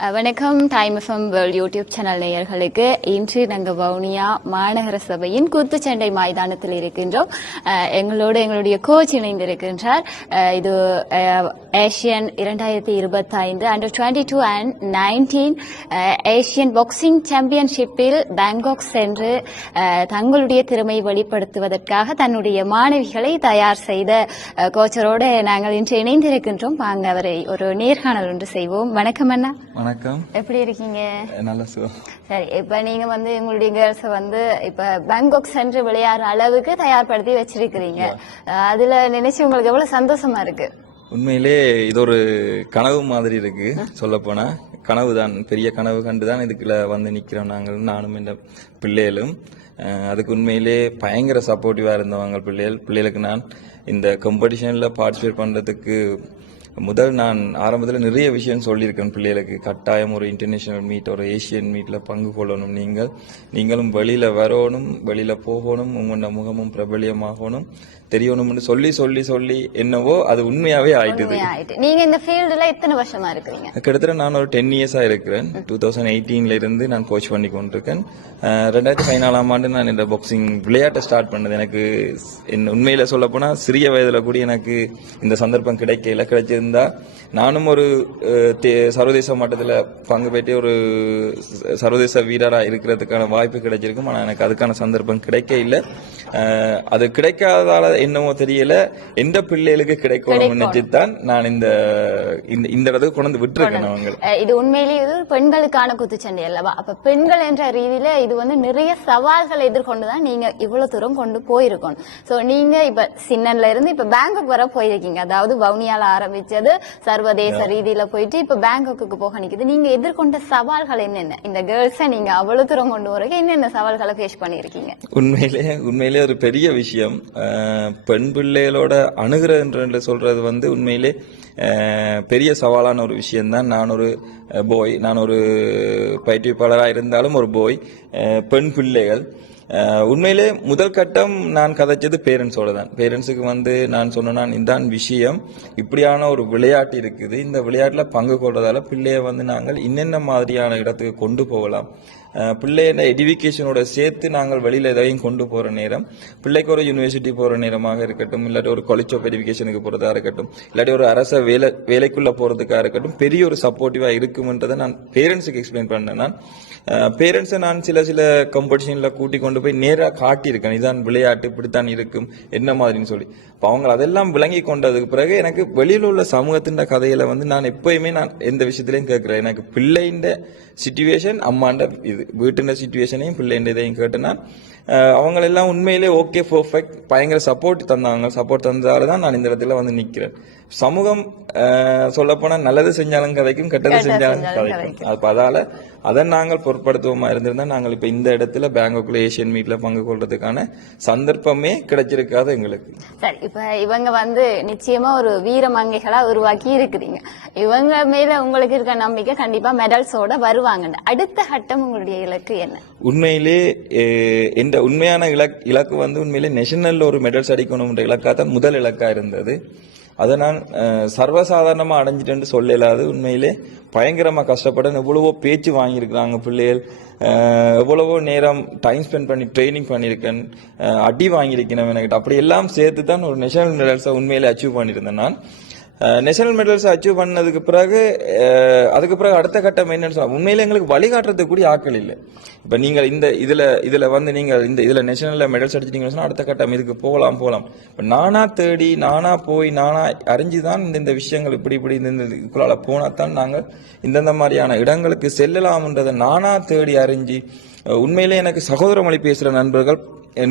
வணக்கம். Time FM world YouTube channel நேயர்களுக்கு இன்று நாங்கள் வவுனியா மாநகர சபையின் குத்துச்சண்டை மைதானத்தில் இருக்கின்றோம். எங்களோடு எங்களுடைய கோச் இணைந்திருக்கின்றார். இது ஏஷியன் இரண்டாயிரத்தி இருபத்தி ஐந்து under twenty two and nineteen Asian boxing சாம்பியன்ஷிப்பில் Bangkok சென்று தங்களுடைய திறமை வெளிப்படுத்துவதற்காக தன்னுடைய மாணவிகளை தயார் செய்த கோச்சரோடு நாங்கள் இன்று இணைந்திருக்கின்றோம். வாங்க அவரை ஒரு நேர்காணல் ஒன்று செய்வோம். வணக்கம் அண்ணா. வணக்கம். எப்படி இருக்கீங்க? நல்ல சுகம் சரி இப்ப நீங்க வந்து எங்களுடைய கேர்ள்ஸ வந்து இப்ப பேங்காக் சென்று விளையாடுற அளவுக்கு தயார்படுத்தி வச்சிருக்கிறீங்க. அதுல நினைச்சு உங்களுக்கு எவ்வளவு சந்தோஷமா இருக்கு? உண்மையிலே இது ஒரு கனவு மாதிரி இருக்கு. சொல்ல போனா கனவு தான். பெரிய கனவு கண்டு தான் இதுக்குள்ள வந்து நிக்கிறோம் நாங்கள் நானும் இந்த பிள்ளைகளும். அதுக்கு உண்மையிலே பயங்கர சப்போர்ட்டிவா இருந்தவங்க பிள்ளைகள். பிள்ளைகளுக்கு நான் இந்த காம்படிஷன்ல பார்ட்டிசிபேட் பண்றதுக்கு முதல் நான் ஆரம்பத்தில் நிறைய விஷயம் சொல்லியிருக்கேன் பிள்ளைகளுக்கு. கட்டாயம் ஒரு இன்டர்நேஷ்னல் மீட் ஒரு ஏஷியன் மீட்டில் பங்கு கொள்ளணும். நீங்கள் நீங்களும் வெளியில் வரணும் வெளியில் போகணும் உங்களோட முகமும் பிரபலியமாகணும். தெரியணும்னு சொல்லி சொல்லி சொல்லி என்னவோ அது உண்மையாவே ஆயிட்டுது. ஆயிட்டு நீங்க இந்த ஃபீல்டுல எத்தனை வருஷமா இருக்கிறீங்க? கிட்டத்தட்ட நான் ஒரு டென் இயர்ஸா இருக்கிறேன். டூ தௌசண்ட் எயிட்டீன்ல இருந்து நான் கோச் பண்ணி கொண்டிருக்கேன். ரெண்டாயிரத்தி பதினாலாம் ஆண்டு நான் இந்த பாக்ஸிங் விளையாட்டை ஸ்டார்ட் பண்ணது. எனக்கு என் உண்மையில சொல்ல போனா சிறிய வயதுல கூட எனக்கு இந்த சந்தர்ப்பம் கிடைக்கல. கிடைச்சிருந்தா நானும் ஒரு சர்வதேச மட்டத்துல பங்கு பெற்று ஒரு சர்வதேச வீரரா இருக்கிறதுக்கான வாய்ப்பு கிடைச்சிருக்கும். ஆனா எனக்கு அதுக்கான சந்தர்ப்பம் கிடைக்க இல்ல அது கிடைக்காதால என்னமோ தெரியல. எந்த பிள்ளைகளுக்கு கிடைக்கணும் நினைச்சுதான் நான் இந்த இந்த இந்த இடத்துக்கு கொண்டு விட்டுருக்கேன் அவங்க இது உண்மையிலேயே இது பெண்களுக்கான குத்துச்சண்டை அல்லவா? அப்ப பெண்கள் என்ற ரீதியில இது வந்து நிறைய சவால்களை எதிர்கொண்டுதான் நீங்க இவ்வளவு தூரம் கொண்டு போயிருக்கணும். சோ நீங்க இப்ப சின்னன்ல இருந்து இப்ப பேங்காக் வர போயிருக்கீங்க. அதாவது வவுனியால ஆரம்பிச்சது சர்வதேச ரீதியில போயிட்டு இப்ப பேங்காக்கு போக நிக்குது. நீங்க எதிர்கொண்ட சவால்கள் என்னென்ன? இந்த கேர்ள்ஸ நீங்க அவ்வளவு தூரம் கொண்டு வரக்கு என்னென்ன சவால்களை ஃபேஸ் பண்ணிருக்கீங்க உண்மையிலே உண்மையிலே ஒரு பெரிய விஷயம். பெண் பிள்ளைகளோட அணுகிறதுன்ற சொல்கிறது வந்து உண்மையிலே பெரிய சவாலான ஒரு விஷயந்தான் நான் ஒரு போய் நான் ஒரு பயிற்றுவிப்பாளராக இருந்தாலும் ஒரு போய் பெண் பிள்ளைகள். உண்மையிலே முதல் கட்டம் நான் கதைச்சது பேரண்ட்ஸோட தான். பேரண்ட்ஸுக்கு வந்து நான் சொன்னேன்னா இதான் விஷயம். இப்படியான ஒரு விளையாட்டு இருக்குது. இந்த விளையாட்டில் பங்கு கொள்றதால பிள்ளையை வந்து நாங்கள் இன்னென்ன மாதிரியான இடத்துக்கு கொண்டு போகலாம்? அஹ், பிள்ளையோட எஜுகேஷனோட சேர்த்து நாங்கள் வெளியில் எதையும் கொண்டு போகிற நேரம்? பிள்ளைக்கு ஒரு யூனிவர்சிட்டி போகிற நேரமாக இருக்கட்டும் இல்லாட்டி ஒரு காலேஜ் ஆஃப் எஜுகேஷனுக்கு போகிறதா இருக்கட்டும் இல்லாட்டி ஒரு அரச வேலை வேலைக்குள்ளே போகிறதுக்காக இருக்கட்டும் பெரிய ஒரு சப்போர்ட்டிவாக இருக்குமென்றதை நான் பேரண்ட்ஸுக்கு எக்ஸ்பிளைன் பண்ணேன். நான் பேரண்ட்ஸை நான் சில சில காம்படிஷனில் கூட்டி கொண்டு போய் நேராக காட்டியிருக்கேன். இதான் விளையாட்டு இப்படித்தான் இருக்கும் என்ன மாதிரின்னு சொல்லி. இப்போ அவங்க அதெல்லாம் விளங்கி கொண்டதுக்கு பிறகு எனக்கு வெளியில் உள்ள சமூகத்தின் கதையில வந்து நான் எப்போயுமே நான் எந்த விஷயத்துலையும் கேட்குறேன். எனக்கு பிள்ளைண்ட சுச்சுவேஷன் அம்மாண்ட இது வீட்டுண்ட சுச்சுவேஷனையும் பிள்ளைண்ட இதையும் கேட்டேன்னா அவங்களெல்லாம் உண்மையிலே ஓகே பர்ஃபெக்ட் பயங்கர சப்போர்ட் தந்தாங்க. சப்போர்ட் தந்ததால தான் நான் இந்த இடத்துல வந்து நிற்கிறேன் சமூகம் சொல்ல போனா நல்லது செஞ்சாலும் கதைக்கும் கெட்டது செஞ்சாலும் கதைக்கும். அப்ப அதால அதை நாங்கள் பொருட்படுத்துவோமா இருந்திருந்தா நாங்கள் இப்ப இந்த இடத்துல பேங்காக்ல ஏசியன் மீட்ல பங்கு கொள்றதுக்கான சந்தர்ப்பமே கிடைச்சிருக்காது எங்களுக்கு. சரி இப்ப இவங்க வந்து நிச்சயமா ஒரு வீர மங்கைகளா உருவாக்கி இருக்கிறீங்க இவங்க மேல உங்களுக்கு இருக்க நம்பிக்கை கண்டிப்பா மெடல்ஸோட வருவாங்க அடுத்த கட்டம் உங்களுடைய இலக்கு என்ன? உண்மையிலே என்ற உண்மையான இலக் இலக்கு வந்து உண்மையிலே நேஷனல்ல ஒரு மெடல்ஸ் அடிக்கணும்ன்ற இலக்கா தான் முதல் இலக்கா இருந்தது. அதை நான் சர்வசாதாரணமாக அடைஞ்சிட்டேன்னு சொல்லலாது. உண்மையிலே பயங்கரமாக கஷ்டப்பட்டேன் எவ்வளவோ பேச்சு வாங்கியிருக்கிறாங்க பிள்ளைகள். எவ்வளவோ நேரம் டைம் ஸ்பெண்ட் பண்ணி ட்ரைனிங் பண்ணியிருக்கேன். அடி வாங்கியிருக்கேன் எனக்கிட்ட அப்படி எல்லாம் சேர்த்து தான் ஒரு நேஷனல் மெடல்ஸை உண்மையிலே அச்சீவ் பண்ணியிருந்தேன் நான். நேஷனல் மெடல்ஸ் அச்சீவ் பண்ணதுக்கு பிறகு அதுக்கு பிறகு அடுத்த கட்டம் என்னன்னு சொன்னா உண்மையிலே எங்களுக்கு வழிகாட்டுறதுக்கு கூட ஆட்கள் இல்லை. இப்போ நீங்கள் இந்த இதில் இதில் வந்து நீங்கள் இந்த இதில் நேஷனலில் மெடல்ஸ் அடிச்சிட்டிங்கன்னு சொன்னால் அடுத்த கட்டம் இதுக்கு போகலாம் போகலாம். இப்போ நானாக தேடி நானாக போய் நானாக அறிஞ்சு தான் இந்த இந்த விஷயங்கள் இப்படி இப்படி இந்த இந்த போனால் தான் நாங்கள் இந்தந்த மாதிரியான இடங்களுக்கு செல்லலாம்ன்றதை நானாக தேடி அறிஞ்சு உண்மையிலே எனக்கு சகோதர மொழி பேசுகிற நண்பர்கள்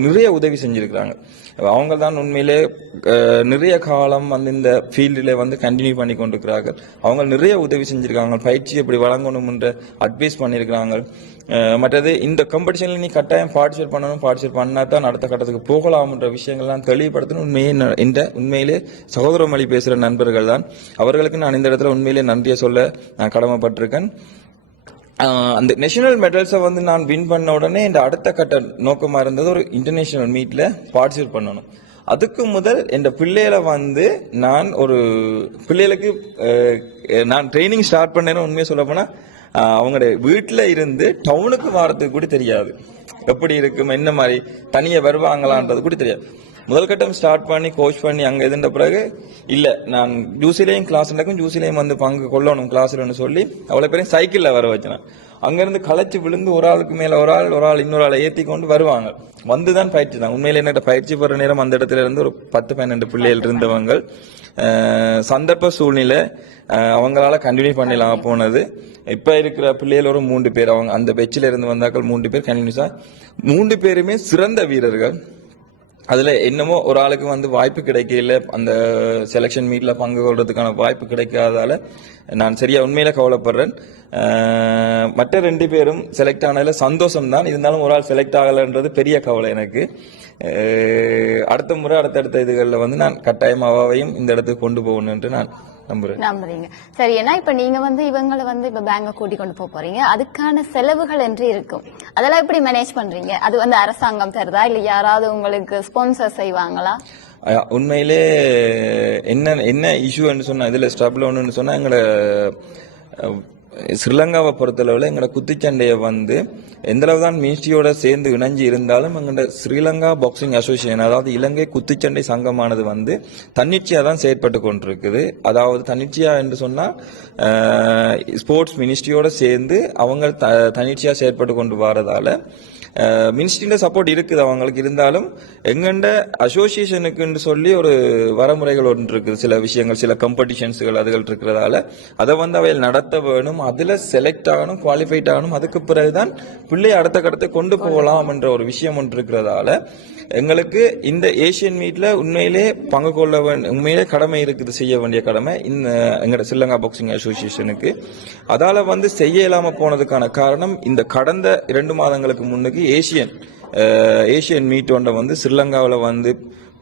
நிறைய உதவி செஞ்சுருக்கிறாங்க. அவங்க தான் உண்மையிலே நிறைய காலம் வந்து இந்த ஃபீல்டில் வந்து கண்டினியூ பண்ணி கொண்டிருக்கிறார்கள். அவங்க நிறைய உதவி செஞ்சுருக்காங்க. பயிற்சி எப்படி வழங்கணும்ன்ற அட்வைஸ் பண்ணியிருக்கிறாங்க மற்றது இந்த காம்படிஷனில் நீ கட்டாயம் பார்ட்டிசிபேட் பண்ணணும் பார்ட்டிசிபேட் பண்ணால் தான் அடுத்த கட்டத்துக்கு போகலாம்ன்ற விஷயங்கள்லாம் தெளிவுபடுத்தணும். உண்மையே இந்த உண்மையிலே சகோதர மொழி பேசுகிற நண்பர்கள் தான் அவர்களுக்கு நான் இந்த இடத்துல உண்மையிலே நன்றியை சொல்ல நான் கடமைப்பட்டிருக்கேன். அந்த நேஷனல் மெடல்ஸை வந்து நான் வின் பண்ண உடனே இந்த அடுத்த கட்ட நோக்கமாக இருந்தது ஒரு இன்டர்நேஷ்னல் மீட்டில் பார்ட்டிசிபேட் பண்ணணும். அதுக்கு முதல் என் பிள்ளைகளை வந்து நான் ஒரு பிள்ளைகளுக்கு நான் ட்ரைனிங் ஸ்டார்ட் பண்ணேன்னு உண்மையை சொல்ல போனா அவங்களுடைய வீட்டில் இருந்து டவுனுக்கு வாரத்துக்கு கூட தெரியாது. எப்படி இருக்கும் என்ன மாதிரி தனியாக வருவாங்களான்றது கூட தெரியாது. முதல் கட்டம் ஸ்டார்ட் பண்ணி கோச் பண்ணி அங்கே இருந்த பிறகு இல்லை நான் ஜூசிலையும் கிளாஸ் நடக்கும் ஜூசிலையும் வந்து பங்கு கொள்ளணும் கிளாஸ்லன்னு சொல்லி அவ்வளோ பேரையும் சைக்கிளில் வர வச்சேன் அங்கேருந்து களைச்சி விழுந்து ஒரு ஆளுக்கு மேலே ஒரு ஆள் ஒரு ஆள் இன்னொரு ஆளை ஏற்றி கொண்டு வருவாங்க. வந்து தான் பயிற்சி தான். உண்மையில் என்ன பயிற்சி பெற நேரம் அந்த இடத்துல இருந்து ஒரு பத்து பன்னெண்டு பிள்ளைகள் இருந்தவங்க சந்தர்ப்ப சூழ்நிலை அவங்களால கண்டினியூ பண்ணலாம் போனது. இப்போ இருக்கிற பிள்ளைகள் ஒரு மூன்று பேர். அவங்க அந்த பெச்சில் இருந்து வந்தாக்கள் மூன்று பேர். கண்டினியூஸாக மூன்று பேருமே சிறந்த வீரர்கள். அதில் என்னமோ ஒரு ஆளுக்கு வந்து வாய்ப்பு கிடைக்கல. அந்த செலெக்ஷன் மீட்டில் பங்கு கொள்றதுக்கான வாய்ப்பு கிடைக்காதால நான் சரியாக உண்மையில் கவலைப்படுறேன். மற்ற ரெண்டு பேரும் செலக்ட் ஆனதில் சந்தோஷம் தான். இருந்தாலும் ஒரு ஆள் செலக்ட் ஆகலைன்றது பெரிய கவலை எனக்கு. அடுத்த முறை அடுத்தடுத்த இதுகளில் வந்து நான் கட்டாயம் அவாவையும் இந்த இடத்துக்கு கொண்டு போகணும் என்று நான் நம்புறீங்க. சரி ஏன்னா இப்ப நீங்க வந்து இவங்களை வந்து இப்ப பேங்க கூட்டி கொண்டு போக போறீங்க. அதுக்கான செலவுகள் என்று இருக்கும். அதெல்லாம் எப்படி மேனேஜ் பண்றீங்க? அது வந்து அரசாங்கம் தருதா? இல்ல யாராவது உங்களுக்கு ஸ்பான்சர் செய்வாங்களா? உண்மையிலே என்ன என்ன இஷ்யூன்னு சொன்னா இதுல ஸ்டப்ல ஒண்ணுன்னு சொன்னா எங்களை ஸ்ரீலங்காவை பொறுத்தளவில் எங்களோட குத்துச்சண்டையை வந்து எந்தளவு தான் மினிஸ்ட்ரியோட சேர்ந்து இணைஞ்சு இருந்தாலும் எங்களோட ஸ்ரீலங்கா பாக்ஸிங் அசோசியேஷன் அதாவது இலங்கை குத்துச்சண்டை சங்கமானது வந்து தன்னிச்சையாக தான் செயற்பட்டு கொண்டிருக்குது. அதாவது தன்னிச்சையாக என்று சொன்னால் ஸ்போர்ட்ஸ் மினிஸ்ட்ரியோட சேர்ந்து அவங்க த- தன்னிச்சையாக செயற்பட்டு கொண்டு வரதால மினிஸ்ட்ரியின் சப்போர்ட் இருக்குது அவங்களுக்கு. இருந்தாலும் எங்கண்ட அசோசியேஷனுக்குன்னு சொல்லி ஒரு வரமுறைகள் ஒன்று இருக்குது. சில விஷயங்கள் சில கம்படிஷன்ஸுகள் அதுகள் இருக்கிறதால அதை வந்து அவையில் நடத்த வேணும். அதில் செலக்ட் ஆகணும் குவாலிஃபைட் ஆகணும். அதுக்கு பிறகுதான் பிள்ளையை அடுத்த கடத்தை கொண்டு போகலாம் என்ற ஒரு விஷயம் ஒன்று இருக்கிறதால எங்களுக்கு இந்த ஏசியன் மீட்ல உண்மையிலே பங்கு கொள்ள வேண்டிய உண்மையிலே கடமை இருக்குது செய்ய வேண்டிய கடமை. இந்த எங்களோட ஸ்ரீலங்கா பாக்ஸிங் அசோசியேஷனுக்கு அதால வந்து செய்ய இல்லாமல் போனதுக்கான காரணம் இந்த கடந்த இரண்டு மாதங்களுக்கு முன்னுக்கு ஏசியன் ஏஷியன் ஏசியன் வந்து ஸ்ரீலங்காவில் வந்து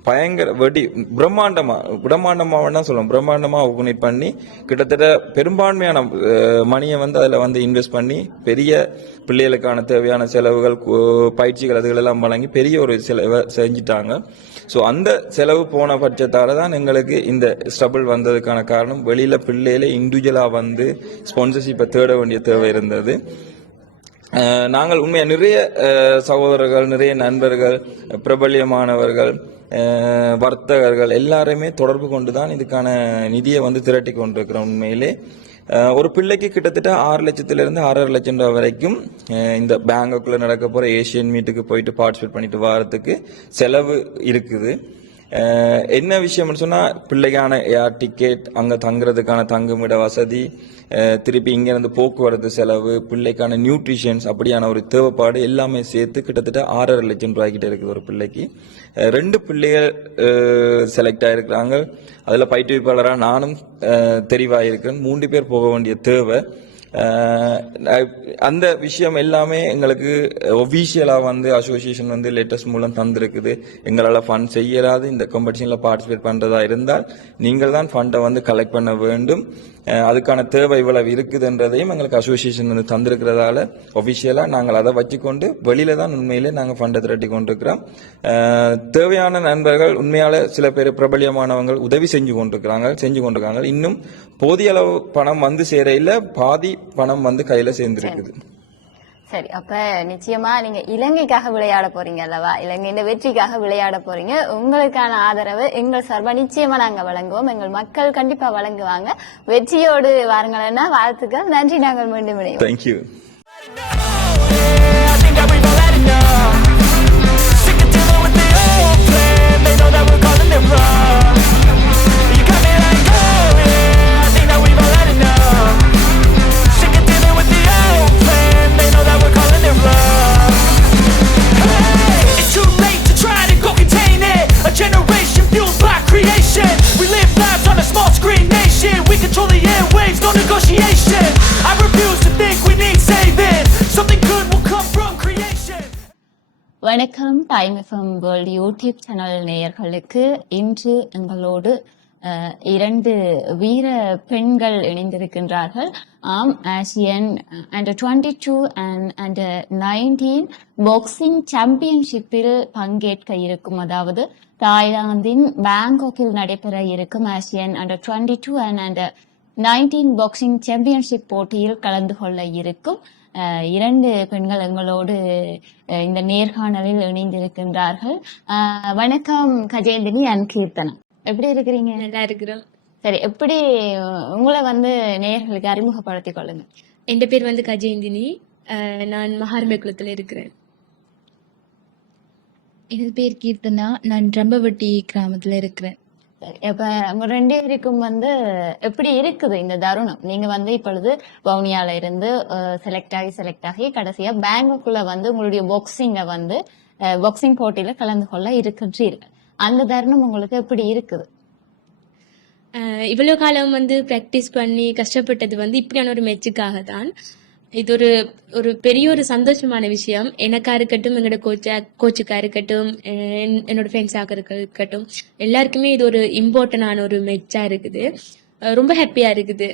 பயங்கர வெடி பிரம்மாண்டமாக பிரம்மாண்டமாக வேணா சொல்லலாம். பிரம்மாண்டமாக ஆர்கனைட் பண்ணி கிட்டத்தட்ட பெரும்பான்மையான மணியை வந்து அதில் வந்து இன்வெஸ்ட் பண்ணி பெரிய பிள்ளைகளுக்கான தேவையான செலவுகள் பயிற்சிகள் அதுகளெல்லாம் வழங்கி பெரிய ஒரு செலவை செஞ்சுட்டாங்க. ஸோ அந்த செலவு போன பட்சத்தால் தான் எங்களுக்கு இந்த ஸ்ட்ரபிள் வந்ததுக்கான காரணம். வெளியில் பிள்ளைகளே இண்டிவிஜுவலாக வந்து ஸ்பான்சர்ஷிப்பை தேட வேண்டிய தேவை இருந்தது. நாங்கள் உண்மையாக நிறைய சகோதரர்கள் நிறைய நண்பர்கள் பிரபல்யமானவர்கள் வர்த்தகர்கள் எல்லாருமே தொடர்பு கொண்டு தான் இதுக்கான நிதியை வந்து திரட்டி கொண்டிருக்கிறோம் உண்மையிலே. ஒரு பிள்ளைக்கு கிட்டத்தட்ட ஆறு லட்சத்திலிருந்து ஆறரை லட்சம் ரூபாய் வரைக்கும் இந்த பேங்காக்குள்ளே நடக்க போகிற ஏஷியன் மீட்டுக்கு போயிட்டு பார்ட்டிசிபேட் பண்ணிட்டு வரத்துக்கு செலவு இருக்குது. என்ன விஷயம்னு சொன்னால் பிள்ளைக்கான ஏர் டிக்கெட் அங்கே தங்குறதுக்கான தங்குமிட வசதி திருப்பி இங்கேருந்து போக்குவரத்து செலவு பிள்ளைக்கான நியூட்ரிஷன்ஸ் அப்படியான ஒரு தேவைப்பாடு எல்லாமே சேர்த்து கிட்டத்தட்ட ஆறரை லட்சம் ரூபாய்கிட்ட இருக்குது ஒரு பிள்ளைக்கு. ரெண்டு பிள்ளைகள் செலக்ட் ஆகிருக்கிறாங்க அதில் பயிற்றுவிப்பாளராக நானும் அஹ் தெரிவாயிருக்கேன் மூன்று பேர் போக வேண்டிய தேவை. அந்த விஷயம் எல்லாமே எங்களுக்கு ஒஃபீஷியலாக வந்து அசோசியேஷன் வந்து லேட்டஸ்ட் மூலம் தந்திருக்குது. எங்களால் ஃபண்ட் செய்யலாது இந்த காம்படிஷனில் பார்ட்டிசிபேட் பண்ணுறதா இருந்தால் நீங்கள் தான் ஃபண்டை வந்து கலெக்ட் பண்ண வேண்டும். அதுக்கான தேவை இவ்வளவு இருக்குதுன்றதையும் எங்களுக்கு அசோசியேஷன் வந்து தந்திருக்கிறதால ஒஃபிஷியலாக நாங்கள் அதை வச்சுக்கொண்டு வெளியில தான் உண்மையிலே நாங்கள் ஃபண்டை திரட்டி கொண்டிருக்கிறோம். தேவையான நண்பர்கள் உண்மையால சில பேர் பிரபலியமானவங்கள் உதவி செஞ்சு கொண்டிருக்கிறாங்க செஞ்சு கொண்டிருக்காங்க. இன்னும் போதிய அளவு பணம் வந்து சேரையில் பாதி பணம் வந்து கையில சேர்ந்திருக்குது. சரி. அப்ப நிச்சயமா நீங்க இலங்கைக்காக விளையாட போறீங்க அல்லவா? இலங்கையின் வெற்றிக்காக விளையாட போறீங்க. உங்களுக்கான ஆதரவு எங்கள் சார்பா நிச்சயமா நாங்க வழங்குவோம். எங்கள் மக்கள் கண்டிப்பா வழங்குவாங்க. வெற்றியோடு வாருங்களேன்னா வாழ்த்துக்கள். நன்றி. நாங்கள் மீண்டும் இணைவோம். Thank you I think that we've all had enough. Sick of dealing with the old plan. They know that we're calling it wrong. Time FM world YouTube channel நேயர்களுக்கு இன்று எங்களோடு இரண்டு வீர பெண்கள் இணைந்திருக்கின்றார்கள். ஆம் Asian under twenty two and and nineteen boxing சாம்பியன்ஷிப்பில் பங்கேற்க இருக்கும். அதாவது தாய்லாந்தின் பேங்காக்கில் நடைபெற இருக்கும் Asian under twenty two and and nineteen boxing championship போட்டியில் கலந்து கொள்ள இருக்கும். இரண்டு பெண்கள் எங்களோடு இந்த நேர்காணலில் இணைந்திருக்கின்றார்கள். வணக்கம் கஜேந்திரி அண்ட் கீர்த்தனா. எப்படி இருக்கிறீங்க? நல்லா இருக்கிறோம். சரி எப்படி உங்களை வந்து நேயர்களுக்கு அறிமுகப்படுத்திக் கொள்ளுங்க என் பேர் வந்து கஜேந்தினி. நான் மகார்மேக்குளத்தில் இருக்கிறேன். எனது பேர் கீர்த்தனா. நான் ரம்பவட்டி கிராமத்துல இருக்கிறேன். இப்ப உங்க ரெண்டு பேருக்கும் வந்து எப்படி இருக்குது இந்த தருணம்? நீங்க வந்து இப்பொழுது வவுனியால இருந்து செலக்ட் ஆகி செலக்ட் ஆகி கடைசியா பேங்குக்குள்ள வந்து உங்களுடைய பாக்ஸிங்க வந்து பாக்ஸிங் போட்டியில கலந்து கொள்ள இருக்கின்றீர்கள். அந்த தருணம் உங்களுக்கு எப்படி இருக்குது? இவ்வளோ இவ்வளவு காலம் வந்து ப்ராக்டிஸ் பண்ணி கஷ்டப்பட்டது வந்து இப்படியான ஒரு மெச்சுக்காக தான் இது ஒரு ஒரு பெரிய ஒரு சந்தோஷமான விஷயம். எனக்கா இருக்கட்டும் எங்களோட கோச்சா கோச்சுக்கா இருக்கட்டும் என்- என்னோட ஃப்ரெண்ட்ஸாக இருக்கட்டும் எல்லாருக்குமே இது ஒரு இம்பார்ட்டன்டான ஒரு மெச்சா இருக்குது. ரொம்ப ஹாப்பியா இருக்குது.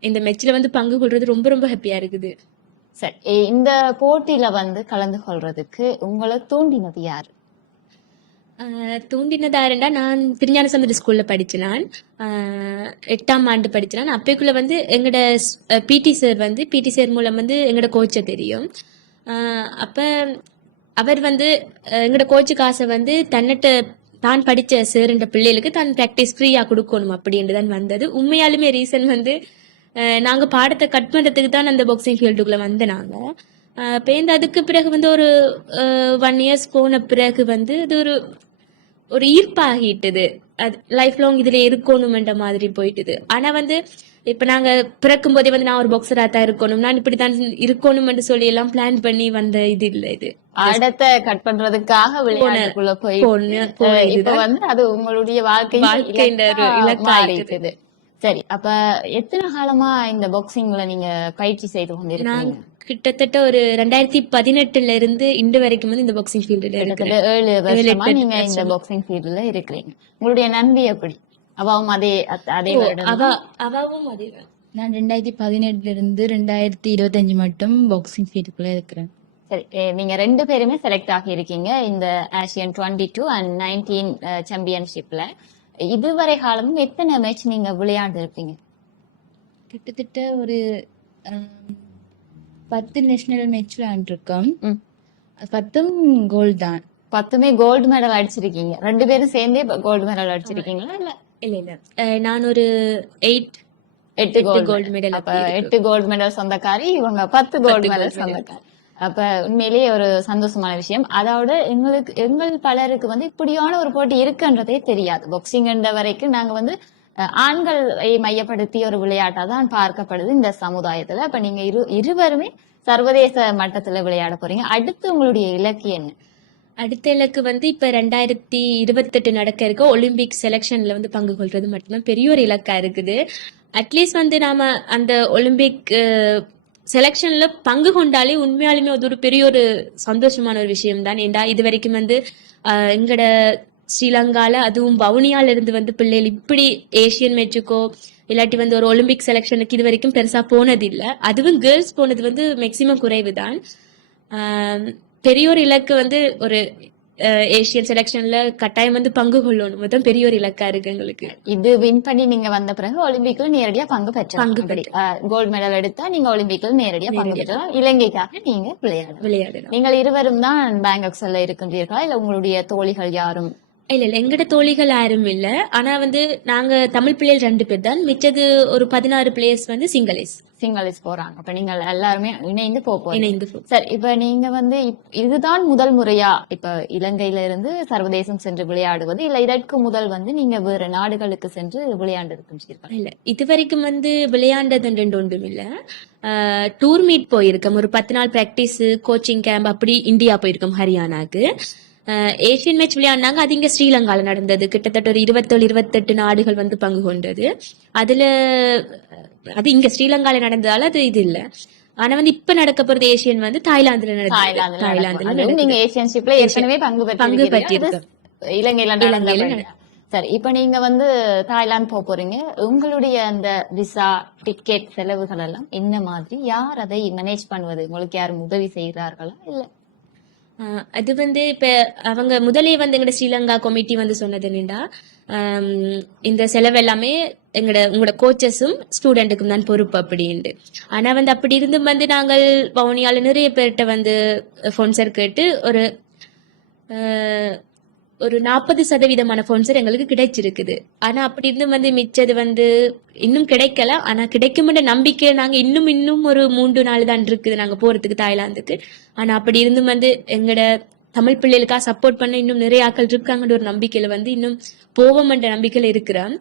இந்த மெச்சில் வந்து பங்கு கொள்றது ரொம்ப ரொம்ப ஹாப்பியா இருக்குது. சரி இந்த போட்டியில வந்து கலந்து கொள்றதுக்கு உங்களை தூண்டினது யாரு? தூண்டினதாருண்டா நான் திருஞான சமுதிர ஸ்கூல்ல படித்தேன் நான் எட்டாம் ஆண்டு படித்தேன் நான் அப்பைக்குள்ள வந்து எங்களோட பிடி சார் வந்து பிடி சார் மூலம் வந்து எங்களோட கோச்சை தெரியும் அப்போ அப்ப அவர் வந்து எங்களோட கோச்சு காசை வந்து தன்னிட்ட தான் படிச்ச சார்ன்ற பிள்ளைகளுக்கு தான் ப்ராக்டிஸ் ஃப்ரீயா கொடுக்கணும் அப்படின்ட்டு தான் வந்தது உண்மையாலுமே ரீசன் வந்து நாங்கள் நாங்க பாடத்தை கட் பண்றதுக்கு தான் அந்த பாக்ஸிங் ஃபீல்டுக்குள்ள வந்து நாங்க பேருந்து அதுக்கு பிறகு வந்து ஒரு ஒன் இயர்ஸ் போன பிறகு வந்து அது ஒரு ஒரு ஈர்ப்பாகிட்டுது. அது லைஃப் லாங் இதுல இருக்கணும்ன்ற மாதிரி போயிட்டுது. ஆனா வந்து இப்ப நாங்க பிறக்கும் போதே வந்து நான் ஒரு பாக்ஸரா தான் இருக்கணும். நான் இப்படித்தான் இருக்கணும்னு சொல்லி எல்லாம் பிளான் பண்ணி வந்த இது இல்ல இது. ஆடத்தை கட் பண்றதுக்காக விளையாட்டுக்குள்ள போய் இப்ப. வந்து அது உங்களுடைய வாழ்க்கை மாறிட்டுது. சரி அப்ப எத்தனை காலமா இந்த பாக்ஸிங்ல நீங்க பயிற்சி செய்து நான் கொண்டிருக்கீங்க கிட்டத்தட்ட ஒரு ரெண்டாயிரத்தி பதினெட்டுல இருந்து இன்று வரைக்கும் வந்து இந்த பாக்ஸிங் ஃபீல்டுல இருக்கிறேன். ஏழு வருஷமா நீங்க இந்த பாக்ஸிங் ஃபீல்ட்ல இருக்கிறீங்க. உங்களுடைய நன்மை எப்படி? அவாவும் அதே அத்- அவவும் அதே நான் ரெண்டாயிரத்தி பதினெட்டுல இருந்து ரெண்டாயிரத்தி இருபத்தஞ்சு மட்டும் பாக்ஸிங் ஃபீல்டுக்குள்ள இருக்கிறேன். சரி நீங்க ரெண்டு பேருமே செலக்ட் ஆகி இருக்கீங்க இந்த Asian twenty two and nineteen சாம்பியன்ஷிப்ல இதுவரை காலமும் எத்தனை மேட்ச் நீங்க விளையாண்டு இருப்பீங்க கிட்டத்தட்ட ஒரு பத்து நேஷனல் மேட்ச் விளையாண்டுருக்கோம். பத்தும் கோல் தான். பத்துமே கோல்டு மெடல் அடிச்சிருக்கீங்க. ரெண்டு பேரும் சேர்ந்தே கோல்டு மெடல் அடிச்சிருக்கீங்களா இல்ல? இல்ல இல்ல. நான் ஒரு எயிட் எட்டு கோல்டு மெடல். எட்டு கோல்டு மெடல் சொந்தக்காரி இவங்க பத்து கோல்டு மெடல். சொந்தக்காரி. அப்ப உண்மையிலேயே ஒரு சந்தோஷமான விஷயம். அதோட எங்களுக்கு எங்கள் பலருக்கு வந்து இப்படியான ஒரு போட்டி இருக்குன்றதே தெரியாது. பாக்ஸிங் வரைக்கும் நாங்க வந்து ஆண்களை மையப்படுத்தி ஒரு விளையாட்டா தான் பார்க்கப்படுது இந்த சமுதாயத்துல. அப்ப நீங்க இரு இருவருமே சர்வதேச மட்டத்துல விளையாட போறீங்க. அடுத்து உங்களுடைய இலக்கு என்ன? அடுத்த இலக்கு வந்து இப்ப ரெண்டாயிரத்தி இருபத்தெட்டு நடக்க இருக்க ஒலிம்பிக் செலெக்ஷன்ல வந்து பங்கு கொள்றது மட்டும்தான் பெரிய ஒரு இலக்கா இருக்குது. அட்லீஸ்ட் வந்து நாம அந்த ஒலிம்பிக் செலெக்ஷன்ல பங்கு கொண்டாலே உண்மையாலுமே அது ஒரு பெரிய ஒரு சந்தோஷமான ஒரு விஷயம் தான் ஏண்டா இது வரைக்கும் வந்து எங்களோட எங்கட ஸ்ரீலங்கால அதுவும் வவுனியால இருந்து வந்து பிள்ளைகள் இப்படி ஏசியன் மேட்சுக்கோ இல்லாட்டி வந்து ஒரு ஒலிம்பிக் செலெக்ஷனுக்கு இது வரைக்கும் பெருசா போனது இல்ல அதுவும் கேர்ள்ஸ் போனது வந்து மேக்சிமம் குறைவு தான் பெரியோர் இலக்கு வந்து ஒரு ஏசியன் செலெக்ஷன்ல கட்டாயம் வந்து பங்கு கொள்ளணும் அதான் பெரிய ஒரு இலக்கா இருக்கு எங்களுக்கு. இது வின் பண்ணி நீங்க வந்த பிறகு ஒலிம்பிக்ல நேரடியா பங்கு பெற்றலாம். பங்கு கோல்டு மெடல் எடுத்தா நீங்க ஒலிம்பிக்ல நேரடியா பங்கு பெற்றலாம். இலங்கைக்காக நீங்க விளையாடலாம். விளையாடலாம். நீங்கள் இருவரும் தான் பேங்காக் செல்ல இருக்கின்றீர்களா? இல்ல உங்களுடைய தோழிகள் யாரும் இல்ல இல்ல. எங்கட தோழிகள் யாரும் இல்ல. ஆனா வந்து நாங்க தமிழ் பிள்ளைகள் ரெண்டு பேர் தான். மிச்சது ஒரு பதினாறு பிளேயர்ஸ் வந்து சிங்களேஸ் சிங்களஸ் போறாங்க. அப்ப நீங்கள் எல்லாருமே இணைந்து போறீங்க. இணைந்து சரி இப்ப நீங்க வந்து இதுதான் முதல் முறையா இப்ப இலங்கையில இருந்து சர்வதேசம் சென்று விளையாடுவது? இல்ல இதற்கு முதல் வந்து நீங்க வேற நாடுகளுக்கு சென்று விளையாண்டு இருக்கின்றீர்கள் இல்ல. இது வரைக்கும் வந்து விளையாண்டது ரெண்டு ஒன்றும் இல்ல. டூர் மீட் போயிருக்கோம். ஒரு பத்து நாள் பிராக்டிஸ் கோச்சிங் கேம்ப் அப்படி இந்தியா போயிருக்கோம் ஹரியானாக்கு. Asian match விளையாடினாங்க. அது இங்க ஸ்ரீலங்கால நடந்தது. கிட்டத்தட்ட ஒரு இருபத்தேழு இருபத்தெட்டு நாடுகள் வந்து பங்கு கொண்டது. அதுல அது இங்க ஸ்ரீலங்கால நடந்ததால அது இது இல்ல. ஆனா வந்து இப்ப நடக்க போறது ஏசியன் வந்து தாய்லாந்துல நடந்தது. தாய்லாந்துல நீங்க நடக்குது. ஏசியன் ஷிப்ல ஏற்கனவே பங்கு பங்கு. அது இலங்கையில இலங்கையில சரி இப்ப நீங்க வந்து தாய்லாந்து போக போறீங்க. உங்களுடைய அந்த விசா டிக்கெட் செலவுகள் எல்லாம் என்ன மாதிரி? யார் அதை மேனேஜ் பண்ணுவது? உங்களுக்கு யாரும் உதவி செய்கிறார்களா? இல்ல அது வந்து இப்ப அவங்க முதலே வந்து எங்கட ஸ்ரீலங்கா கமிட்டி வந்து சொன்னது என்னண்டா? இந்த செலவு எல்லாமே எங்கட உங்களோட கோச்சஸும் ஸ்டூடெண்ட்டுக்கும் தான் பொறுப்பு அப்படின்ட்டு. ஆனா வந்து அப்படி இருந்தும் வந்து நாங்கள் வவுனியால நிறைய பேர்கிட்ட வந்து ஃபோன்சர் கேட்டு ஒரு ஒரு நாற்பது சதவீதமான ஸ்பான்சர் எங்களுக்கு கிடைச்சிருக்குது. ஆனா அப்படி இருந்து வந்து மிச்சது வந்து இன்னும் கிடைக்கல. ஆனா கிடைக்கும்ன்ற நம்பிக்கை நாங்க இன்னும் இன்னும் ஒரு மூன்று நாள் தான் இருக்குது நாங்க போறதுக்கு தாய்லாந்துக்கு. ஆனா அப்படி இருந்தும் வந்து எங்களோட தமிழ் பிள்ளைகளுக்காக சப்போர்ட் பண்ண இன்னும் நிறைய ஆட்கள் இருக்காங்கன்ற ஒரு நம்பிக்கையில வந்து இன்னும் போவோம்ன்ற நம்பிக்கையில இருக்கிறோம்.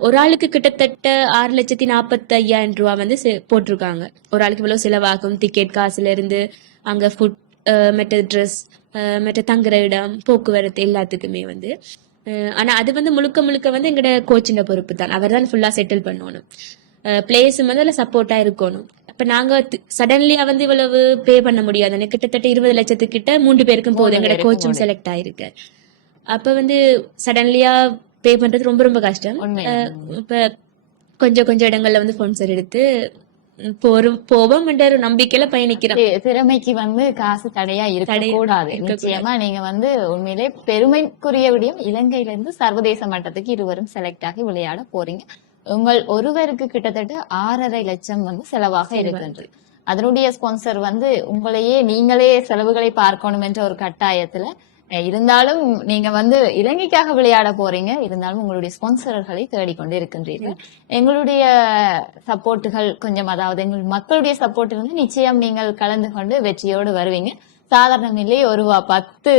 ஒரு ஆளுக்கு கிட்டத்தட்ட ஆறு லட்சத்தி நாற்பத்தி ஐயாயிரம் ரூபா வந்து செ- போட்டிருக்காங்க. ஒரு ஆளுக்கு இவ்வளவு செலவாகும். டிக்கெட் காசுல இருந்து அங்க ஃபுட் மற்ற ட்ரெஸ் மற்ற தங்குற இடம் போக்குவரத்து எல்லாத்துக்குமே வந்து. அஹ் ஆனா அது வந்து முழுக்க முழுக்க வந்து எங்கட கோச்சின பொறுப்பு தான். அவர் தான் ஃபுல்லா செட்டில் பண்ணணும். பிளேஸ் வந்து அதில் சப்போர்ட்டா இருக்கணும். அப்ப நாங்க சடன்லியா வந்து இவ்வளவு பே பண்ண முடியாது. கிட்டத்தட்ட இருபது லட்சத்துக்கிட்ட மூன்று பேருக்கும் போகுது எங்கட கோச்சும் செலக்ட் ஆயிருக்கு. அப்ப வந்து சடன்லியா பே பண்றது ரொம்ப ரொம்ப கஷ்டம். இப்ப கொஞ்சம் கொஞ்சம் இடங்கள்ல வந்து ஸ்பான்சர் எடுத்து ம், போறோம் போவோம் என்ற ஒரு நம்பிக்கையில பயணிக்கிறோம். திறமைக்கு வந்து காசு தடையா இருக்க கூடாது. நிச்சயமா நீங்க வந்து உண்மையிலே பெருமைக்குரிய விடயம். இலங்கையில இருந்து சர்வதேச மட்டத்துக்கு இருவரும் செலக்ட் ஆகி விளையாட போறீங்க. உங்கள் ஒருவருக்கு கிட்டத்தட்ட ஆறரை லட்சம் வந்து செலவாக இருக்கின்றது. அதனுடைய ஸ்பான்சர் வந்து உங்களையே நீங்களே செலவுகளை பார்க்கணும் என்ற ஒரு கட்டாயத்துல இருந்தாலும் நீங்க வந்து இலங்கைக்காக விளையாட போறீங்க. இருந்தாலும் உங்களுடைய ஸ்பான்சர்களை தேடிக்கொண்டு இருக்கின்றீர்கள் எங்களுடைய சப்போர்ட்டுகள் கொஞ்சம் அதாவது எங்கள் மக்களுடைய சப்போர்ட் இருந்து நிச்சயம் நீங்கள் கலந்து கொண்டு வெற்றியோடு வருவீங்க. சாதாரண நிலை ஒருவா பத்து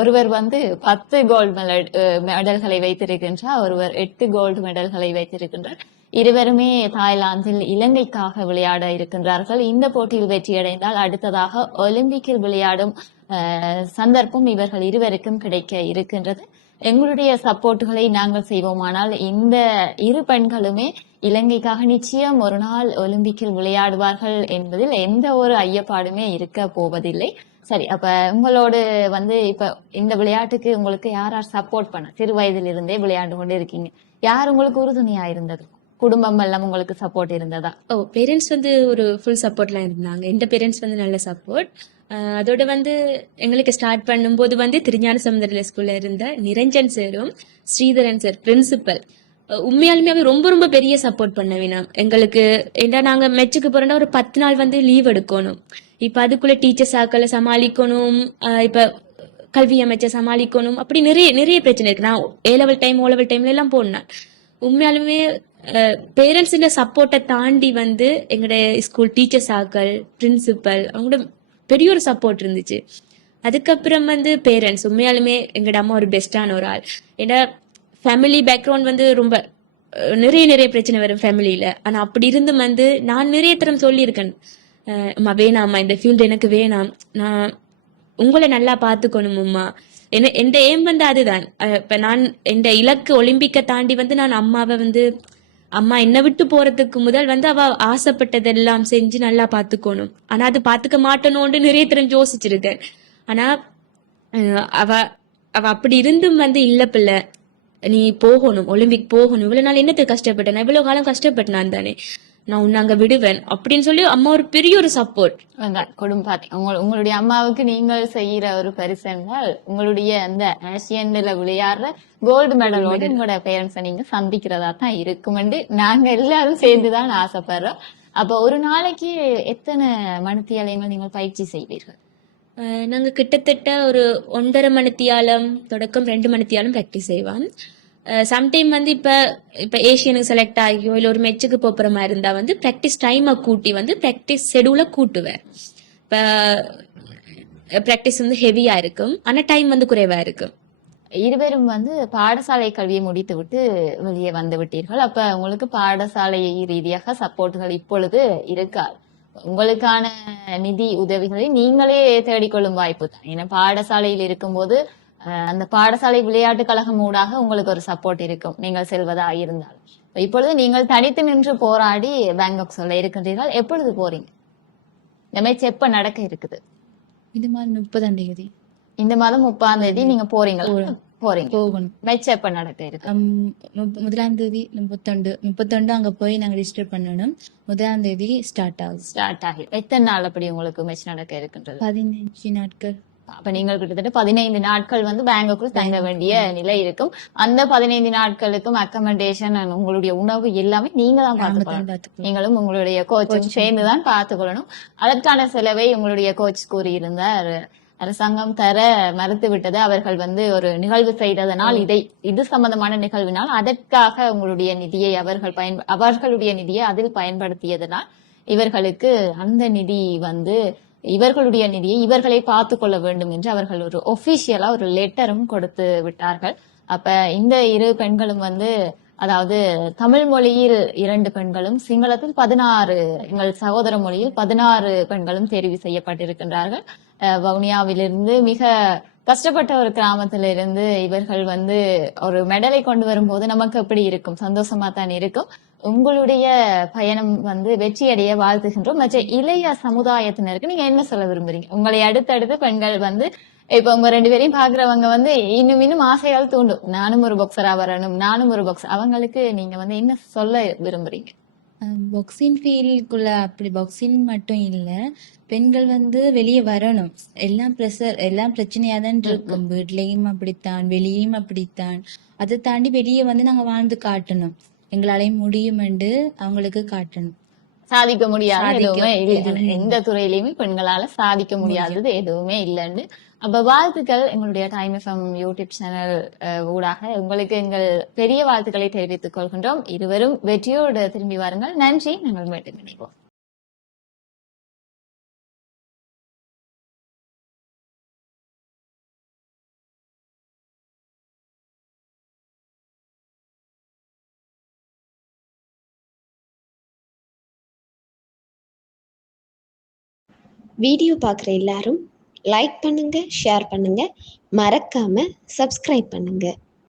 ஒருவர் வந்து பத்து கோல்டு மெடல் மெடல்களை வைத்திருக்கின்றார். ஒருவர் எட்டு கோல்டு மெடல்களை வைத்திருக்கின்றார். இருவருமே தாய்லாந்தில் இலங்கைக்காக விளையாட இருக்கின்றார்கள். இந்த போட்டியில் வெற்றியடைந்தால் அடுத்ததாக ஒலிம்பிக்கில் விளையாடும் சந்தர்ப்பம் இவர்கள் இருவருக்கும் கிடைக்க இருக்கின்றது. எங்களுடைய சப்போர்ட்டுகளை நாங்கள் செய்வோமானால் இந்த இரு பெண்களுமே இலங்கைக்காக நிச்சயம் ஒரு நாள் ஒலிம்பிக்கில் விளையாடுவார்கள் என்பதில் எந்த ஒரு ஐயப்பாடுமே இருக்க போவதில்லை. சரி அப்ப உங்களோடு வந்து இப்ப இந்த விளையாட்டுக்கு உங்களுக்கு யார் யார் சப்போர்ட் பண்ண சிறு வயதில் இருந்தே விளையாண்டு கொண்டு இருக்கீங்க. யார் உங்களுக்கு உறுதுணையா இருந்தது? குடும்பம் எல்லாம் உங்களுக்கு சப்போர்ட் இருந்ததா? ஓ பேரண்ட்ஸ் வந்து ஒரு ஃபுல் சப்போர்ட்லாம் இருந்தாங்க. எந்த பேரண்ட்ஸ் வந்து நல்ல சப்போர்ட் அதோட வந்து எங்களுக்கு ஸ்டார்ட் பண்ணும்போது வந்து திருஞான சமுதிரில ஸ்கூல்ல இருந்த நிரஞ்சன் சாரும் ஸ்ரீதரன் சார் பிரின்சிபல் உண்மையாலுமே அவர் ரொம்ப ரொம்ப பெரிய சப்போர்ட் பண்ணவினா எங்களுக்கு ஏன்னா நாங்க மெச்சுக்கு போறோம்னா ஒரு பத்து நாள் வந்து லீவ் எடுக்கணும். இப்ப அதுக்குள்ள டீச்சர்ஸ் ஆக்களை சமாளிக்கணும். இப்ப கல்வி அமைச்சர் சமாளிக்கணும். அப்படி நிறைய நிறைய பிரச்சனை இருக்கு. நான் A level time O level டைம்ல எல்லாம் போனேன். உண்மையாலுமே பேரண்ட்ஸோட சப்போர்ட்டை தாண்டி வந்து எங்களோட ஸ்கூல் டீச்சர்ஸ் ஆக்கள் பிரின்சிபல் அவங்களோட பெரிய ஒரு சப்போர்ட் இருந்துச்சு. அதுக்கப்புறம் வந்து பேரண்ட்ஸ் உண்மையாலுமே எங்களோட அம்மா ஒரு பெஸ்டான ஒரு ஆள். ஏன்னா ஃபேமிலி பேக்ரவுண்ட் வந்து ரொம்ப நிறைய நிறைய பிரச்சனை வரும் ஃபேமிலியில ஆனா அப்படி இருந்து வந்து நான் நிறைய தரம் சொல்லியிருக்கேன். அம்மா வேணாம்மா இந்த ஃபீல்டு எனக்கு வேணாம். நான் உங்களை நல்லா பார்த்துக்கணுமாம்மா என்ன எந்த ஏம் வந்து அதுதான். இப்போ இப்ப நான் எந்த இலக்கு ஒலிம்பிக்கை தாண்டி வந்து நான் அம்மாவை வந்து அம்மா என்னை விட்டு போறதுக்கு முதல் வந்து அவ ஆசைப்பட்டதெல்லாம் செஞ்சு நல்லா பார்த்துக்கணும். ஆனா அது பார்த்துக்க மாட்டேனோன்னு நிறைய திறன் யோசிச்சிருக்கேன். ஆனா அவ அவ அப்படி இருந்தும் வந்து இல்ல பிள்ளை. நீ போகணும் ஒலிம்பிக் போகணும். இவ்வளவு நாள் என்னத்துக்கு கஷ்டப்பட்டேன்? நான் இவ்வளவு காலம் கஷ்டப்பட்டேன் தானே. நான் உன்னை அங்க விடுவேன் அப்படின்னு சொல்லி அம்மா ஒரு பெரிய ஒரு சப்போர்ட் பாத்தீங்க உங்க உங்களுடைய அம்மாவுக்கு நீங்கள் செய்யற ஒரு பரிசு என்றால் உங்களுடைய அந்த ஆசியன்ல விளையாடுற கோல்டு மெடலோட உங்களோட பேரண்ட்ஸை நீங்க சந்திக்கிறதா தான் இருக்குமெண்டு நாங்க எல்லாரும் சேர்ந்துதான் ஆசைப்படுறோம். அப்ப ஒரு நாளைக்கு எத்தனை மணித்தியாலயங்கள் நீங்கள் பயிற்சி செய்வீர்கள்? நாங்க கிட்டத்தட்ட ஒரு ஒன்றரை மணித்தியாலம் தொடக்கம் ரெண்டு மணித்தியாலம் ப்ராக்டிஸ் செய்வோம். சம்டைம் வந்து இப்ப இப்ப ஏஷியனுக்கு செலக்ட் ஆகியோ இல்ல ஒரு மெச்சுக்கு போற மாதிரி இருந்தா வந்து ப்ராக்டிஸ் டைமை கூட்டி வந்து ப்ராக்டிஸ் ஷெடியூல கூட்டுவேன் இப்ப ப்ராக்டிஸ் வந்து ஹெவியா இருக்கும். ஆனா டைம் வந்து குறைவா இருக்கும். இருவரும் வந்து பாடசாலை கல்வியை முடித்து விட்டு வெளியே வந்து விட்டீர்கள். அப்ப உங்களுக்கு பாடசாலை ரீதியாக சப்போர்ட்டுகள் இப்பொழுது இருக்காது உங்களுக்கான நிதி உதவிகளை நீங்களே தேடிக்கொள்ளும் வாய்ப்பு தான். ஏன்னா பாடசாலையில் இருக்கும்போது போது அந்த பாடசாலை விளையாட்டு கழகம் ஊடாக உங்களுக்கு ஒரு சப்போர்ட் இருக்கும். நீங்கள் செல்வதா இருந்தால். இப்பொழுது நீங்கள் தனித்து நின்று போராடி பேங்காக் சொல்ல இருக்கின்றீர்கள். எப்பொழுது போறீங்க? இந்த மேட்ச் எப்ப நடக்க இருக்குது. இது மாதிரி முப்பதாம் தேதி. இந்த மாதம் முப்பாம் தேதி நீங்க போறீங்களா? போறீங்க. போகணும். மேட்ச் எப்ப நடக்க இருக்கு. முதலாம் தேதி முப்பத்தொண்டு முப்பத்தொண்டு அங்க போய் நாங்க ரிஜிஸ்டர் பண்ணணும். முதலாம் தேதி ஸ்டார்ட் ஆகுது. ஸ்டார்ட் ஆகி. எத்தனை நாள் அப்படி உங்களுக்கு மேட்ச் நடக்க இருக்கின்றது? பதினஞ்சு நாட்கள். அப்ப நீங்கள் கிட்டத்தட்ட பதினைந்து நாட்கள் வந்து பேங்குக்குள் தங்க வேண்டிய நிலை இருக்கும். அந்த பதினைந்து நாட்களுக்கும் அக்கமடேஷன் உங்களுடைய உணவு எல்லாமே நீங்க தான் பார்த்துக்கணும். நீங்களும் உங்களுடைய கோச்சும் சேர்ந்து தான் பார்த்துக்கொள்ளணும் அதற்கான செலவை உங்களுடைய கோச் கூறியிருந்தார் அரசாங்கம் தர மறுத்து விட்டது அவர்கள் வந்து ஒரு நிகழ்வு செய்ததனால் இதை இது சம்பந்தமான நிகழ்வினால் அதற்காக உங்களுடைய நிதியை அவர்கள் பயன் அவர்களுடைய நிதியை அதில் பயன்படுத்தியதனால் இவர்களுக்கு அந்த நிதி வந்து இவர்களுடைய நிதியை இவர்களே பார்த்து கொள்ள வேண்டும் என்று அவர்கள் ஒரு ஒபிஷியலா ஒரு லெட்டரும் கொடுத்து விட்டார்கள். அப்ப இந்த இரு பெண்களும் வந்து அதாவது தமிழ் மொழியில் இரண்டு பெண்களும் சிங்களத்தில் பதினாறு எங்கள் சகோதர மொழியில் பதினாறு பெண்களும் தெரிவு செய்யப்பட்டிருக்கின்றார்கள். அஹ் வவுனியாவிலிருந்து மிக கஷ்டப்பட்ட ஒரு கிராமத்திலிருந்து இவர்கள் வந்து ஒரு மெடலை கொண்டு வரும்போது நமக்கு எப்படி இருக்கும்? சந்தோஷமா தான் இருக்கும். உங்களுடைய பயணம் வந்து வெற்றியடைய வாழ்த்துகின்றோம். மற்ற இளைய சமுதாயத்தினருக்கு நீங்க என்ன சொல்ல விரும்புறீங்க? உங்களை அடுத்தடுத்து பெண்கள் வந்து இப்ப உங்க ரெண்டு பேரையும் பாக்குறவங்க வந்து இன்னும் இன்னும் ஆசையால் தூண்டும். நானும் ஒரு பாக்ஸரா வரணும். நானும் ஒரு பாக்ஸ் அவங்களுக்கு நீங்க வந்து என்ன சொல்ல விரும்புறீங்க? பாக்ஸிங் ஃபீல்டுக்குள்ள அப்படி பாக்ஸிங் மட்டும் இல்ல. பெண்கள் வந்து வெளியே வரணும். எல்லாம் ப்ரெஷர் எல்லாம் பிரச்சனையா தான் இருக்கும். வீட்லயும் அப்படித்தான் வெளியும் அப்படித்தான். அதை தாண்டி வெளியே வந்து நாங்க வாழ்ந்து காட்டணும். எங்களாலையும் முடியுமென்று அவங்களுக்கு காட்டணும். சாதிக்க முடியாத எதுவுமே இல்லை. எந்த துறையிலுமே பெண்களால சாதிக்க முடியாதது எதுவுமே இல்லைன்னு. அப்ப வாழ்த்துக்கள். எங்களுடைய டைம் எஃப்எம் யூடியூப் சேனல் ஊடாக உங்களுக்கு எங்கள் பெரிய வாழ்த்துக்களை தெரிவித்துக் கொள்கின்றோம். இருவரும் வெற்றியோடு திரும்பி வாருங்கள். நன்றி. நாங்கள் மீண்டும் இணைவோம். வீடியோ பார்க்குற எல்லாரும் லைக் பண்ணுங்கள் ஷேர் பண்ணுங்கள் மறக்காமல் சப்ஸ்கிரைப் பண்ணுங்கள்